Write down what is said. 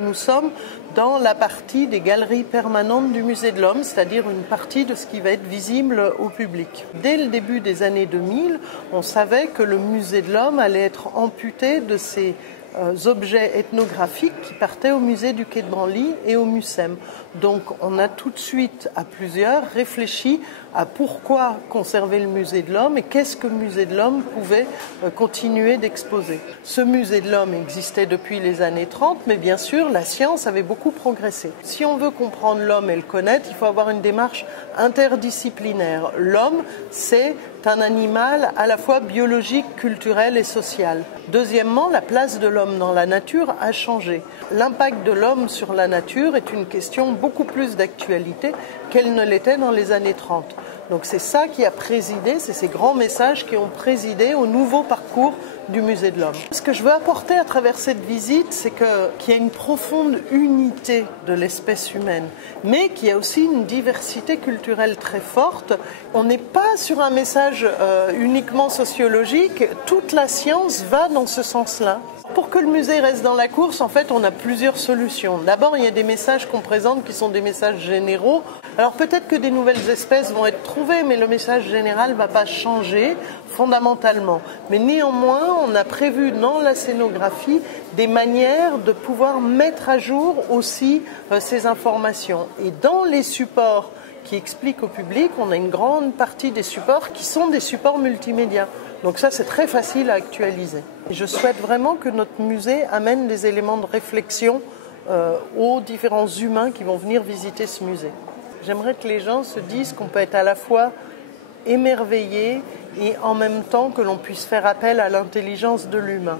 Nous sommes dans la partie des galeries permanentes du Musée de l'Homme, c'est-à-dire une partie de ce qui va être visible au public. Dès le début des années 2000, on savait que le Musée de l'Homme allait être amputé de ses objets ethnographiques qui partaient au musée du Quai de Branly et au MUSEM. Donc on a tout de suite, à plusieurs, réfléchi à pourquoi conserver le Musée de l'Homme et qu'est-ce que le Musée de l'Homme pouvait continuer d'exposer. Ce Musée de l'Homme existait depuis les années 30, mais bien sûr, la science avait beaucoup progressé. Si on veut comprendre l'homme et le connaître, il faut avoir une démarche interdisciplinaire. L'homme, c'est un animal à la fois biologique, culturel et social. Deuxièmement, la place de l'homme dans la nature a changé. L'impact de l'homme sur la nature est une question beaucoup plus d'actualité qu'elle ne l'était dans les années 30. Donc c'est ça qui a présidé, c'est ces grands messages qui ont présidé au nouveau parcours du Musée de l'Homme. Ce que je veux apporter à travers cette visite, c'est qu'il y a une profonde unité de l'espèce humaine, mais qu'il y a aussi une diversité culturelle très forte. On n'est pas sur un message uniquement sociologique, toute la science va dans ce sens-là. Pour que le musée reste dans la course, en fait, on a plusieurs solutions. D'abord, il y a des messages qu'on présente qui sont des messages généraux. Alors peut-être que des nouvelles espèces vont être trouvées, mais le message général ne va pas changer fondamentalement. Mais néanmoins, on a prévu dans la scénographie des manières de pouvoir mettre à jour aussi ces informations. Et dans les supports qui expliquent au public, on a une grande partie des supports qui sont des supports multimédia. Donc ça, c'est très facile à actualiser. Et je souhaite vraiment que notre musée amène des éléments de réflexion aux différents humains qui vont venir visiter ce musée. J'aimerais que les gens se disent qu'on peut être à la fois émerveillé et en même temps que l'on puisse faire appel à l'intelligence de l'humain.